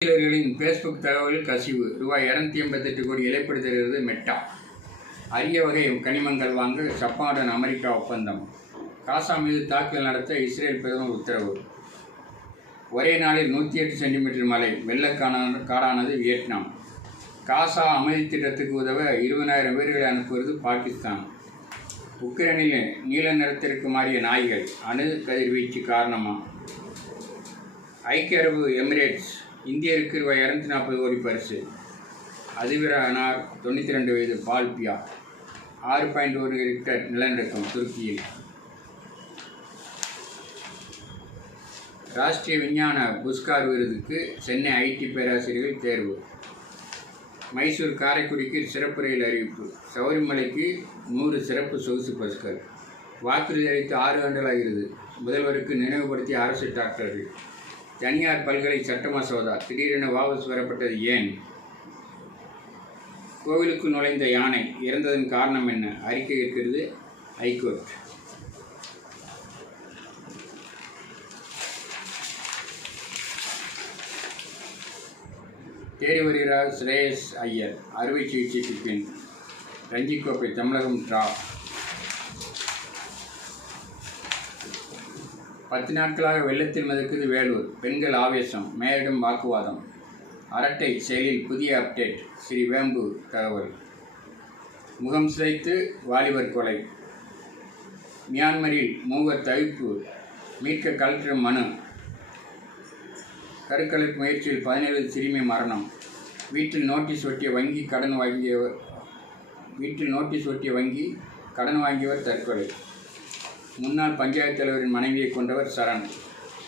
தொழிலாளர்களின் ஃபேஸ்புக் தகவல் கசிவு ரூபாய் 288 கோடி இழப்பீடு மெட்டா. அரிய வகை கனிமங்கள் வாங்க ஜப்பானுடன் அமெரிக்கா ஒப்பந்தம். காசா மீது தாக்குதல் நடத்த இஸ்ரேல் பிரதமர் உத்தரவு. ஒரே நாளில் 108 சென்டிமீட்டர் மழை வெள்ளக்காடானது வியட்நாம். காசா அமைதி திட்டத்துக்கு உதவ 20,000 வீரர்களை அனுப்புவது பாகிஸ்தான். உக்ரைனில் நீல நிறத்திற்கு மாறிய நாய்கள் அணு கதிர்வீச்சு காரணமா? ஐக்கிய அரபு எமிரேட்ஸ் இந்தியருக்கு ரூபாய் 240 கோடி பரிசு. அதிபரானார் 92 வயது பால் பியா. 6.1 ரிக்டர் நிலநடுக்கம் துருக்கியில். ராஷ்டிரிய விஞ்ஞான புரஸ்கார் விருதுக்கு சென்னை ஐடி பேராசிரியர்கள் தேர்வு. மைசூர் காரைக்குடிக்கு சிறப்பு ரயில் அறிவிப்பு. சபரிமலைக்கு 100 சிறப்பு சொகுசு பஸ்கள். வாக்குறுதி அளித்து 6 ஆண்டுகளாகிறது. முதல்வருக்கு நினைவுபடுத்திய அரசு டாக்டர்கள். தனியார் பல்கலை சட்ட மசோதா திடீரென வாபஸ் பெறப்பட்டது ஏன்? கோவிலுக்கு நுழைந்த யானை இறந்ததன் காரணம் என்ன? அறிக்கை இருக்கிறது ஹைகோர்ட். தேடி வருகிறார் ஸ்ரேயஸ் ஐயர். அறுவை சிகிச்சைக்கு பின் ரஞ்சி கோப்பை தமிழகம் டிரா. 10 நாட்களாக வெள்ளத்தில் மிதக்குது வேலூர். பெண்கள் ஆவேசம், மேயரிடம் வாக்குவாதம். அரட்டை செயலில் புதிய அப்டேட். ஸ்ரீ வேம்பு தகவல். முகம் சிதைத்து வாலிபர் கொலை. மியான்மரில் மூவர் தவிப்பு. மீட்க கலெக்டர் மனு. கருக்கலைப்பு முயற்சியில் 17 சிறுமி மரணம். வீட்டில் நோட்டீஸ் ஒட்டிய வங்கி கடன் வாங்கியவர் தற்கொலை. முன்னாள் பஞ்சாயத்து தலைவரின் மனைவியை கொண்டவர் சரண்.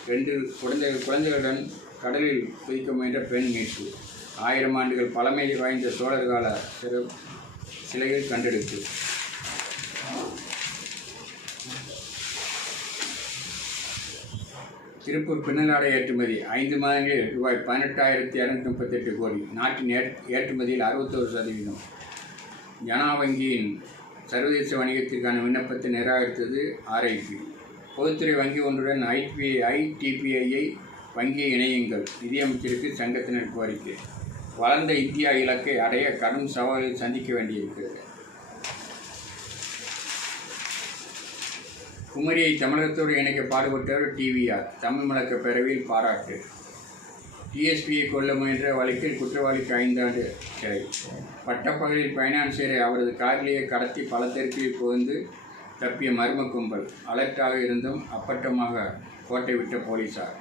2 குழந்தைகளுடன் கடலில் குதிக்க முயன்ற பெண் மீட்பு. 1000 ஆண்டுகள் பழமை வாய்ந்த சோழர் கால சிலைகள் கண்டெடுப்பு. திருப்பூர் பின்னலாடை ஏற்றுமதி 5 மாதங்களில் ரூபாய் 18,238 கோடி. நாட்டின் ஏற்றுமதியில் 61%. ஜனா வங்கியின் சர்வதேச வணிகத்திற்கான விண்ணப்பத்தை நிராகரித்தது ஆர்ஐபி. பொதுத்துறை வங்கி ஒன்றுடன் ஐடிபிஐ வங்கியை இணையுங்கள். நிதியமைச்சருக்கு சங்கத்தினர் கோரிக்கை. வளர்ந்த இந்தியா இலக்கை அடைய கடும் சவால்களை சந்திக்க வேண்டியிருக்கிறது. குமரியை தமிழகத்தோடு இணைக்க பாடுபட்டவர் டிவிஆர். தமிழ் முழக்க பேரவையில் பாராட்டு. டிஎஸ்பியை கொல்ல முயன்ற வழக்கில் குற்றவாளிக்கு 5 ஆண்டு சிறை. பட்டப்பகலில் பைனான்சியரை அவரது காரிலேயே கடத்தி பல தெருக்களில் புகுந்து தப்பிய மர்ம கும்பல். அலர்ட்டாக இருந்தும் அப்பட்டமாக கோட்டை விட்ட போலீசார்.